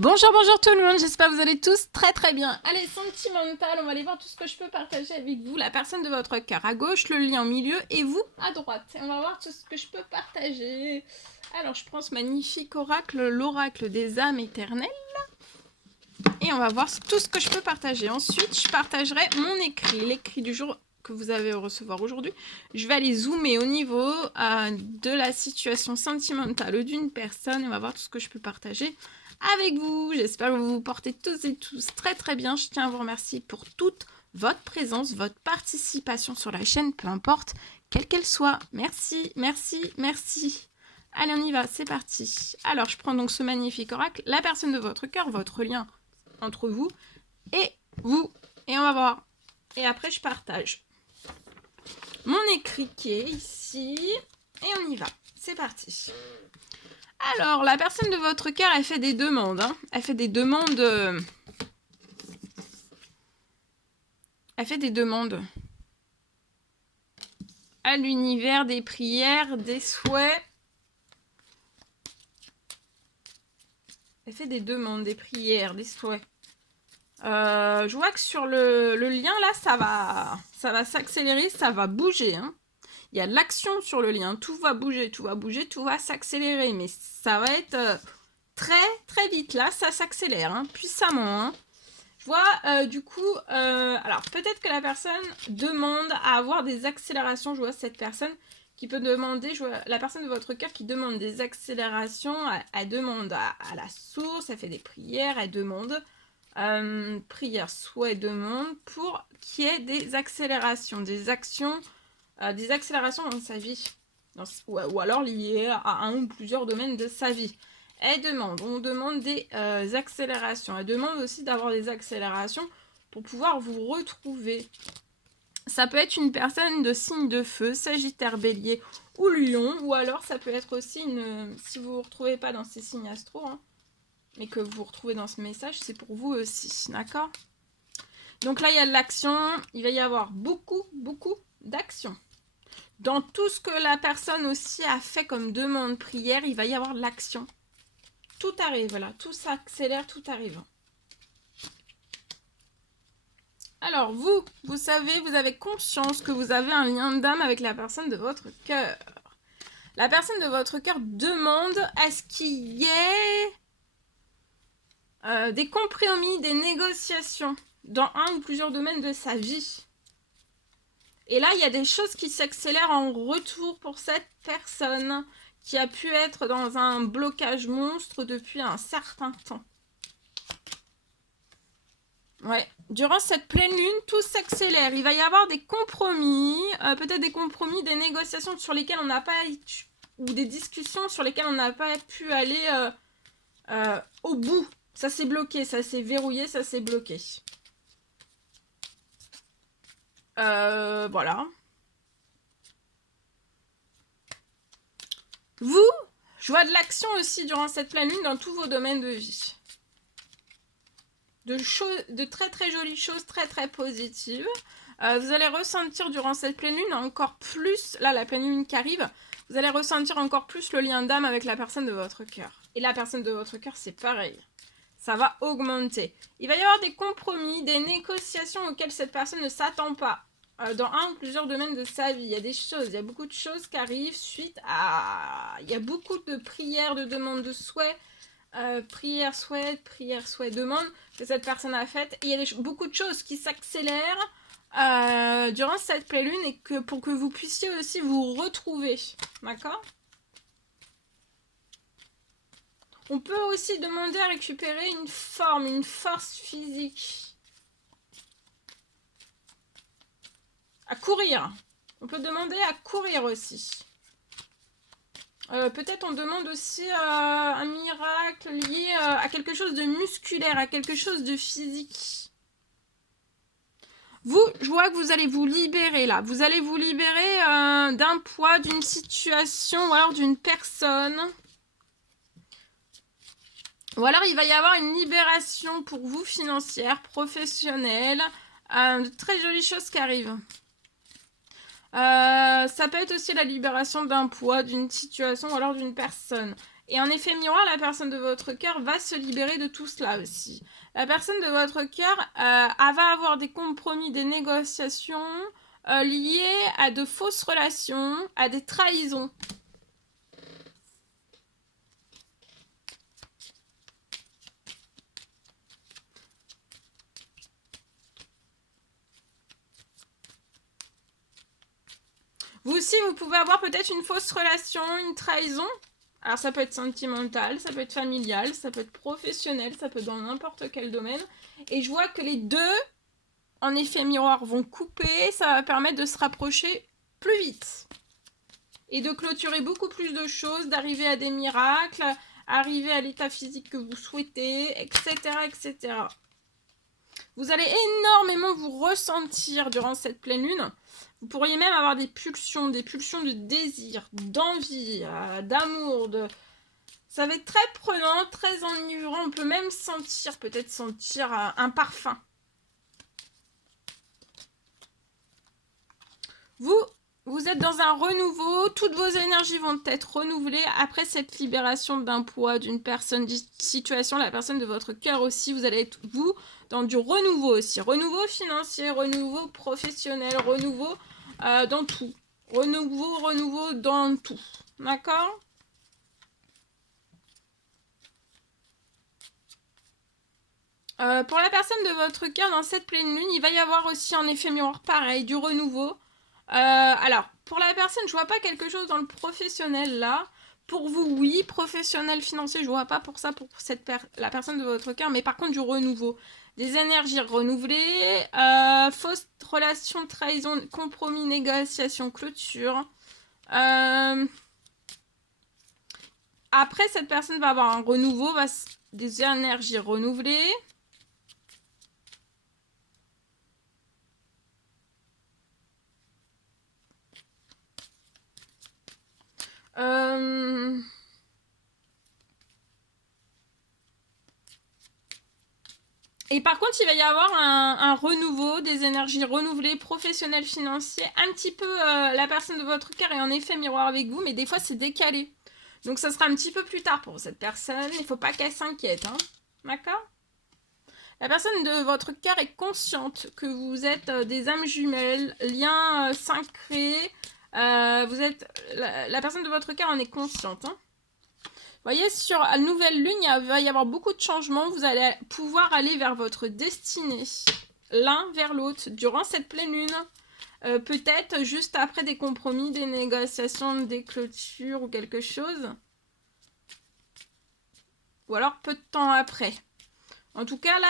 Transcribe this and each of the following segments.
Bonjour tout le monde, j'espère que vous allez tous très bien. Allez, sentimental, on va aller voir tout ce que je peux partager avec vous. La personne de votre cœur à gauche, le lien au milieu et vous à droite. Et on va voir tout ce que je peux partager. Alors, je prends ce magnifique oracle, l'oracle des âmes éternelles. Et on va voir tout ce que je peux partager. Ensuite, je partagerai mon écrit, l'écrit du jour que vous avez à recevoir aujourd'hui. Je vais aller zoomer au niveau de la situation sentimentale d'une personne. Et on va voir tout ce que je peux partager avec vous. J'espère que vous vous portez tous et tous très bien. Je tiens à vous remercier pour toute votre présence, votre participation sur la chaîne, peu importe, quelle qu'elle soit. Merci. Allez, on y va, c'est parti. Alors, je prends donc ce magnifique oracle, la personne de votre cœur, votre lien entre vous et vous. Et on va voir. Et après, je partage mon écrit qui est ici. Et on y va. C'est parti. Alors, la personne de votre cœur, elle fait des demandes. Elle fait des demandes... Elle fait des demandes à l'univers, des prières, des souhaits. Elle fait des demandes, des prières, des souhaits. Je vois que sur le lien, là, ça va s'accélérer, ça va bouger. Il y a de l'action sur le lien. Tout va bouger, tout va s'accélérer. Mais ça va être très vite. Là, ça s'accélère puissamment. Je vois, du coup, alors peut-être que la personne demande à avoir des accélérations. Je vois cette personne qui peut demander, je vois la personne de votre cœur qui demande des accélérations. Elle demande à la source, elle fait des prières, elle demande... prière, souhait, demande pour qu'il y ait des accélérations, des actions, des accélérations dans sa vie, ou alors liées à un ou plusieurs domaines de sa vie. On demande des accélérations. Elle demande aussi d'avoir des accélérations pour pouvoir vous retrouver. Ça peut être une personne de signe de feu, Sagittaire, Bélier ou Lion, ou alors ça peut être aussi si vous ne vous retrouvez pas dans ces signes astro, mais que vous retrouvez dans ce message, c'est pour vous aussi, d'accord? Donc là, il y a de l'action, il va y avoir beaucoup d'action. Dans tout ce que la personne aussi a fait comme demande prière, il va y avoir de l'action. Tout arrive, là, tout s'accélère, tout arrive. Alors, vous savez, vous avez conscience que vous avez un lien d'âme avec la personne de votre cœur. La personne de votre cœur demande à ce qu'il y ait des compromis, des négociations dans un ou plusieurs domaines de sa vie. Et là, il y a des choses qui s'accélèrent en retour pour cette personne qui a pu être dans un blocage monstre depuis un certain temps. Ouais, durant cette pleine lune, tout s'accélère. Il va y avoir des compromis, peut-être des compromis, des négociations sur lesquelles on n'a pas... ou des discussions sur lesquelles on n'a pas pu aller au bout. Ça s'est bloqué, ça s'est verrouillé, ça s'est bloqué. Voilà. Vous, je vois de l'action aussi durant cette pleine lune dans tous vos domaines de vie. De très jolies choses, très positives. Vous allez ressentir durant cette pleine lune encore plus, là la pleine lune qui arrive, vous allez ressentir encore plus le lien d'âme avec la personne de votre cœur. Et la personne de votre cœur, c'est pareil. Ça va augmenter. Il va y avoir des compromis, des négociations auxquelles cette personne ne s'attend pas. Dans un ou plusieurs domaines de sa vie. Il y a des choses, il y a beaucoup de choses qui arrivent suite à... Il y a beaucoup de prières, de demandes, de souhaits. Prière, souhait, demande que cette personne a faites. Et il y a beaucoup de choses qui s'accélèrent durant cette pleine lune et que pour que vous puissiez aussi vous retrouver. D'accord ? On peut aussi demander à récupérer une forme, une force physique. À courir. On peut demander à courir aussi. Peut-être on demande aussi un miracle lié à quelque chose de musculaire, à quelque chose de physique. Vous, je vois que vous allez vous libérer là. Vous allez vous libérer d'un poids, d'une situation ou alors d'une personne. Ou alors il va y avoir une libération pour vous financière, professionnelle. De très jolies choses qui arrivent. Ça peut être aussi la libération d'un poids, d'une situation ou alors d'une personne. Et en effet miroir, la personne de votre cœur va se libérer de tout cela aussi. La personne de votre cœur va avoir des compromis, des négociations liées à de fausses relations, à des trahisons. Vous aussi, vous pouvez avoir peut-être une fausse relation, une trahison. Alors ça peut être sentimental, ça peut être familial, ça peut être professionnel, ça peut être dans n'importe quel domaine. Et je vois que les deux, en effet miroir, vont couper, ça va permettre de se rapprocher plus vite. Et de clôturer beaucoup plus de choses, d'arriver à des miracles, arriver à l'état physique que vous souhaitez, etc., etc. Vous allez énormément vous ressentir durant cette pleine lune. Vous pourriez même avoir des pulsions de désir, d'envie, d'amour, Ça va être très prenant, très enivrant. On peut même sentir, peut-être sentir un parfum. Vous êtes dans un renouveau. Toutes vos énergies vont être renouvelées après cette libération d'un poids, d'une personne, d'une situation. La personne de votre cœur aussi. Vous allez être, vous, dans du renouveau aussi. Renouveau financier, renouveau professionnel, renouveau dans tout. Renouveau dans tout. D'accord ? Pour la personne de votre cœur, dans cette pleine lune, il va y avoir aussi un effet miroir pareil, du renouveau. Alors, pour la personne, je vois pas quelque chose dans le professionnel là. Pour vous, oui, professionnel, financier, je vois pas pour ça, pour la personne de votre cœur, mais par contre du renouveau. Des énergies renouvelées, fausse relation, trahison, compromis, négociation, clôture. Après, cette personne va avoir un renouveau, des énergies renouvelées. Et par contre, il va y avoir un renouveau, des énergies renouvelées, professionnelles, financières. Un petit peu, la personne de votre cœur est en effet miroir avec vous, mais des fois, c'est décalé. Donc, ça sera un petit peu plus tard pour cette personne. Il ne faut pas qu'elle s'inquiète. Hein. D'accord ? La personne de votre cœur est consciente que vous êtes des âmes jumelles, liens sacrés. La personne de votre cœur en est consciente. Hein. Vous voyez, sur la nouvelle lune, il va y avoir beaucoup de changements. Vous allez pouvoir aller vers votre destinée, l'un vers l'autre, durant cette pleine lune. Peut-être juste après des compromis, des négociations, des clôtures ou quelque chose. Ou alors peu de temps après. En tout cas, là,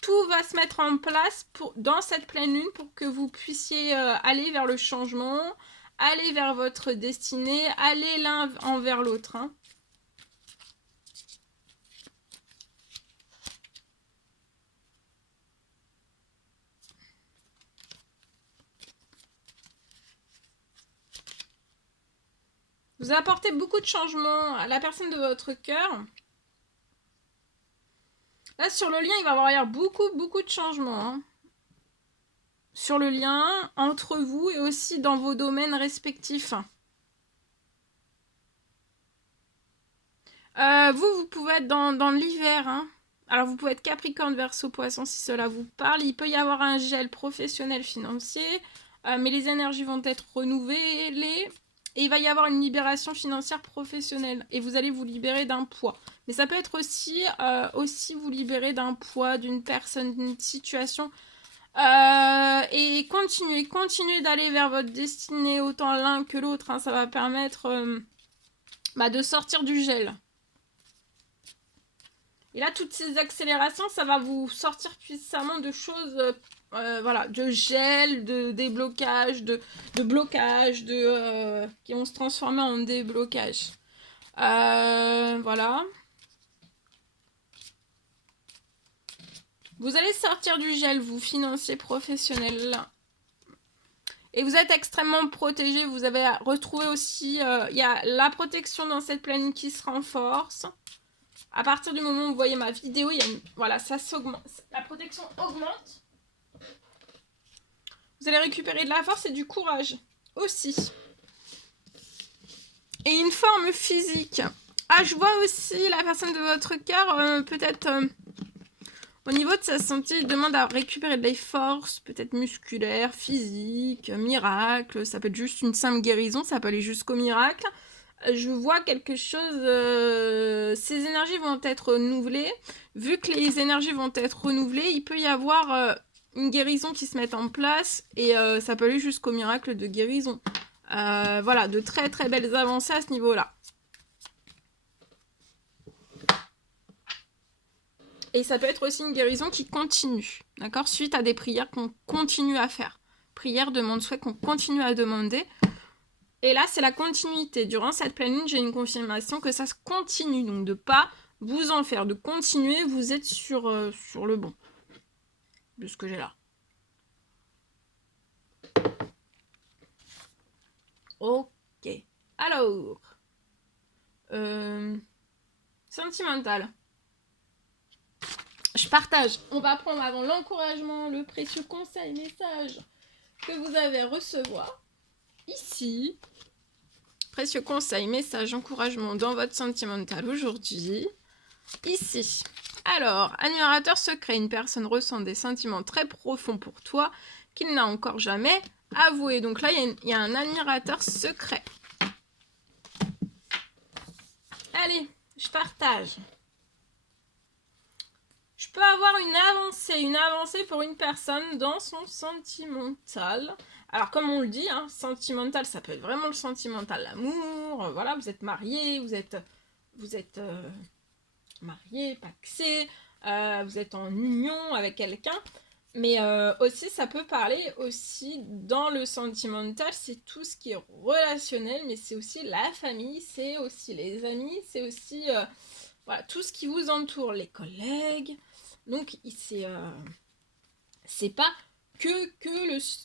tout va se mettre en place dans cette pleine lune pour que vous puissiez aller vers le changement, aller vers votre destinée, aller l'un envers l'autre. Hein. Vous apportez beaucoup de changements à la personne de votre cœur. Là, sur le lien, il va y avoir beaucoup de changements. Hein. Sur le lien, entre vous et aussi dans vos domaines respectifs. Vous pouvez être dans l'hiver. Hein. Alors, vous pouvez être Capricorne, Verseau, Poisson, si cela vous parle. Il peut y avoir un gel professionnel, financier. Mais les énergies vont être renouvelées. Et il va y avoir une libération financière professionnelle. Et vous allez vous libérer d'un poids. Mais ça peut être aussi vous libérer d'un poids, d'une personne, d'une situation. Et continuez d'aller vers votre destinée, autant l'un que l'autre. Hein, ça va permettre de sortir du gel. Et là, toutes ces accélérations, ça va vous sortir puissamment de choses... voilà, de gel, de déblocage, de blocage, qui vont se transformer en déblocage. Voilà. Vous allez sortir du gel, vous, financier, professionnel. Et vous êtes extrêmement protégé. Vous avez retrouvé aussi... Il y a la protection dans cette planète qui se renforce. À partir du moment où vous voyez ma vidéo, il y a voilà, ça s'augmente. La protection augmente. Vous allez récupérer de la force et du courage aussi. Et une forme physique. Ah, je vois aussi la personne de votre cœur, peut-être au niveau de sa santé, il demande à récupérer de la force, peut-être musculaire, physique, miracle. Ça peut être juste une simple guérison, ça peut aller jusqu'au miracle. Je vois quelque chose, ces énergies vont être renouvelées. Vu que les énergies vont être renouvelées, il peut y avoir une guérison qui se mette en place et ça peut aller jusqu'au miracle de guérison. Voilà, de très très belles avancées à ce niveau-là. Et ça peut être aussi une guérison qui continue, d'accord, suite à des prières qu'on continue à faire. Prière, demande, souhait qu'on continue à demander. Et là, c'est la continuité. Durant cette pleine lune, j'ai une confirmation que ça se continue. Donc, de pas vous en faire, de continuer, vous êtes sur le bon. De ce que j'ai là. Ok. Alors. Sentimental. Je partage. On va prendre avant l'encouragement, le précieux conseil, message que vous avez à recevoir. Ici. Précieux conseil, message, encouragement dans votre sentimental aujourd'hui. Ici. Alors, admirateur secret, une personne ressent des sentiments très profonds pour toi qu'il n'a encore jamais avoué. Donc là, il y a un admirateur secret. Allez, je partage. Je peux avoir une avancée pour une personne dans son sentimental. Alors, comme on le dit, hein, sentimental, ça peut être vraiment le sentimental, l'amour. Voilà, vous êtes marié, vous êtes marié, paxé, vous êtes en union avec quelqu'un. Mais aussi, ça peut parler aussi dans le sentimental, c'est tout ce qui est relationnel, mais c'est aussi la famille, c'est aussi les amis, c'est aussi voilà, tout ce qui vous entoure, les collègues. Donc, c'est pas que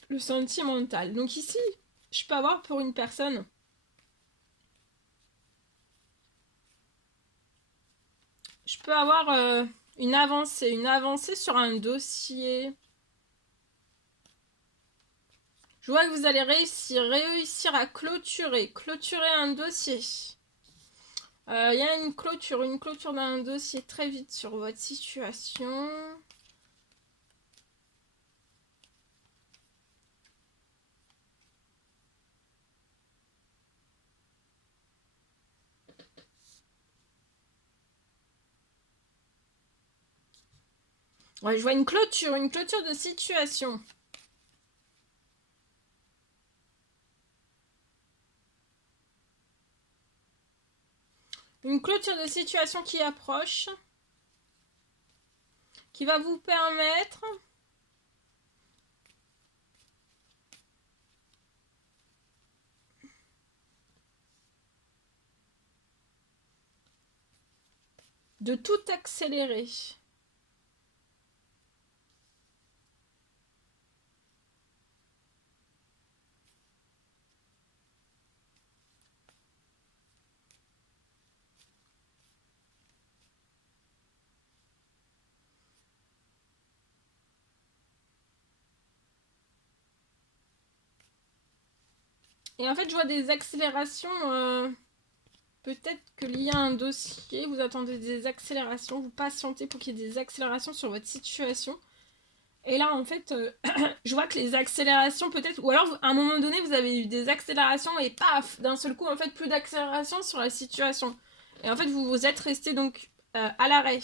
le sentimental. Donc ici, je peux avoir pour une personne je peux avoir une avancée sur un dossier. Je vois que vous allez réussir à clôturer un dossier. Il y a une clôture d'un dossier très vite sur votre situation. Ouais, je vois une clôture de situation. Une clôture de situation qui approche, qui va vous permettre de tout accélérer. Et en fait, je vois des accélérations. Peut-être que lié à un dossier, vous attendez des accélérations, vous patientez pour qu'il y ait des accélérations sur votre situation. Et là, en fait, je vois que les accélérations, peut-être, ou alors à un moment donné, vous avez eu des accélérations et paf, d'un seul coup, en fait, plus d'accélération sur la situation. Et en fait, vous vous êtes resté donc à l'arrêt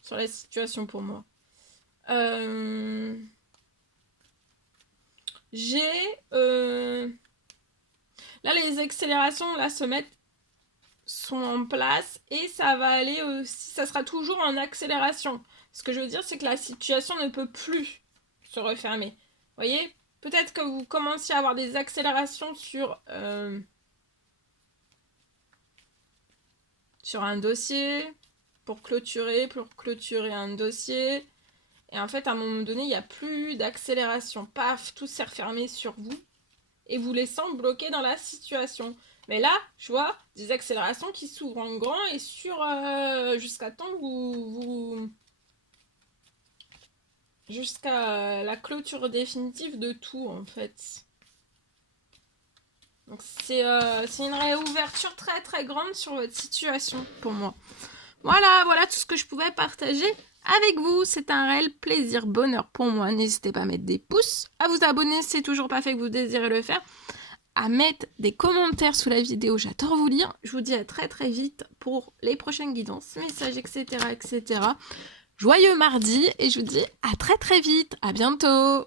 sur la situation pour moi. J'ai. Là, les accélérations là se mettent sont en place et ça va aller aussi, ça sera toujours en accélération. Ce que je veux dire, c'est que la situation ne peut plus se refermer. Vous voyez, peut-être que vous commenciez à avoir des accélérations sur un dossier pour clôturer un dossier. Et en fait, à un moment donné, il n'y a plus d'accélération. Paf, tout s'est refermé sur vous et vous laissant bloqué dans la situation. Mais là, je vois des accélérations qui s'ouvrent en grand et jusqu'à temps jusqu'à la clôture définitive de tout en fait. Donc c'est une réouverture très très grande sur votre situation pour moi. Voilà tout ce que je pouvais partager avec vous. C'est un réel plaisir, bonheur pour moi. N'hésitez pas à mettre des pouces, à vous abonner si c'est toujours pas fait que vous désirez le faire, à mettre des commentaires sous la vidéo. J'adore vous lire. Je vous dis à très très vite pour les prochaines guidances, messages, etc. Joyeux mardi et je vous dis à très très vite. À bientôt.